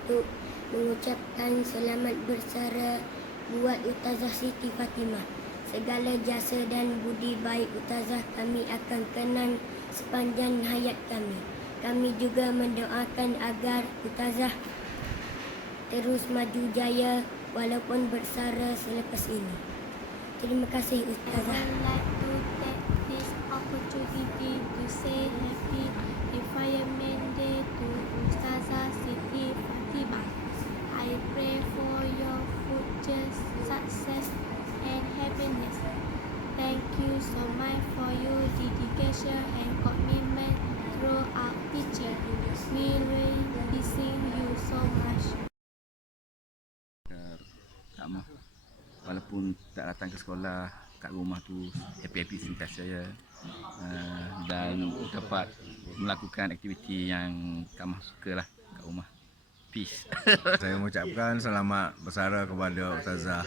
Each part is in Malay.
untuk mengucapkan selamat bersara buat Ustazah Siti Fatimah. Segala jasa dan budi baik Ustazah kami akan kenang sepanjang hayat kami. Kami juga mendoakan agar Ustazah terus maju jaya walaupun bersara selepas ini. Terima kasih Ustazah. I would like to take this opportunity to say happy Environment Day to Ustazah Siti Fatimah. I pray for your future success and happiness. Thank you so much for your dedication and commitment throughout teaching. We will be missing you so much. Kak Mah, walaupun tak datang ke sekolah, kat rumah tu happy-happy sentiasa ya. Dan dapat melakukan aktiviti yang Kak Mah suka lah kat rumah. Peace. Saya mengucapkan selamat bersara kepada Ustazah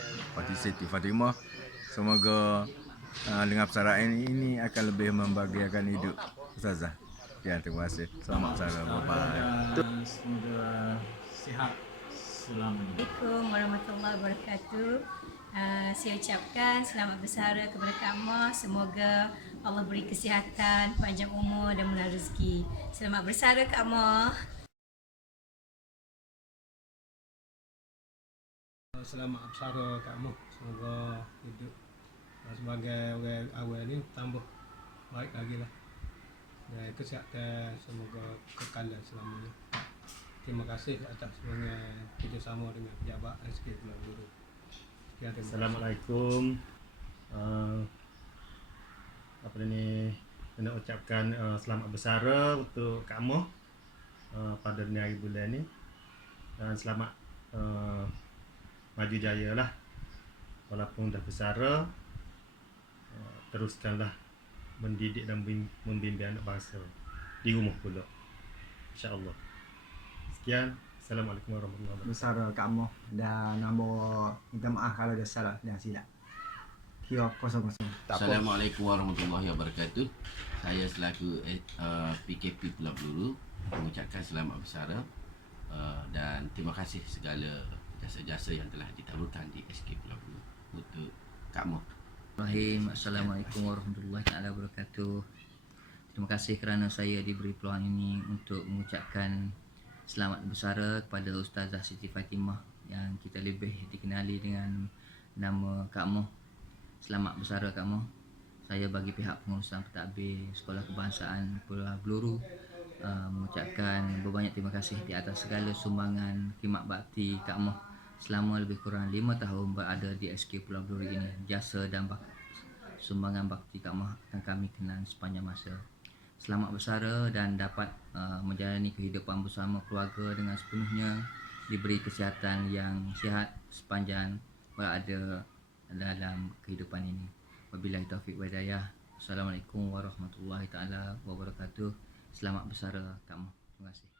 Siti Fatimah. Semoga dengan persaraan ini akan lebih membahagiakan hidup Ustazah. Ya, terima kasih. Selamat bersara. Bye-bye. Semoga sihat selamanya. Assalamualaikum warahmatullahi wabarakatuh. Saya ucapkan selamat bersara kepada Kak Mah. Semoga Allah beri kesihatan, panjang umur dan murah rezeki. Selamat bersara Kak Mah. Selamat bersara Kak Mah. Semoga hidup sebagai orang awal ni tambah baik lagi lah. Dan kesihatan semoga kekal selamanya. Terima kasih atas semuanya kerjasama dengan pejabat SK Pulau Buru. Assalamualaikum. Nak ucapkan selamat bersara untuk Kak Mah pada hari bulan ni, dan selamat maju jaya lah. Walaupun dah bersara, teruskanlah mendidik dan membimbing anak bangsa di rumah pula, insya-Allah. Sekian. Assalamualaikum warahmatullahi wabarakatuh. Bersara Kak Mah dan nombor minta maaf kalau ada salah dan silap. Kira 00. Assalamualaikum warahmatullahi wabarakatuh. Saya selaku PKP Pulau Peluru mengucapkan selamat bersara dan terima kasih segala jasa-jasa yang telah ditaburkan di SK Pulau Peluru untuk Kak Mah. Assalamualaikum warahmatullahi wabarakatuh. Terima kasih kerana saya diberi peluang ini untuk mengucapkan selamat bersara kepada Ustazah Siti Fatimah yang kita lebih dikenali dengan nama Kak Mah. Selamat bersara Kak Mah. Saya bagi pihak pengurusan pentadbir Sekolah Kebangsaan Pulau Peluru mengucapkan berbanyak terima kasih di atas segala sumbangan khidmat bakti Kak Mah selama lebih kurang 5 tahun berada di SK Pulau Peluru ini. Jasa dan sumbangan bakti Kak Mah akan kami kenang sepanjang masa. Selamat bersara dan dapat menjalani kehidupan bersama keluarga dengan sepenuhnya, diberi kesihatan yang sihat sepanjang berada dalam kehidupan ini. Wabillahi taufiq wal hidayah. Assalamualaikum warahmatullahi taala wabarakatuh. Selamat bersara Kak Mah. Terima kasih.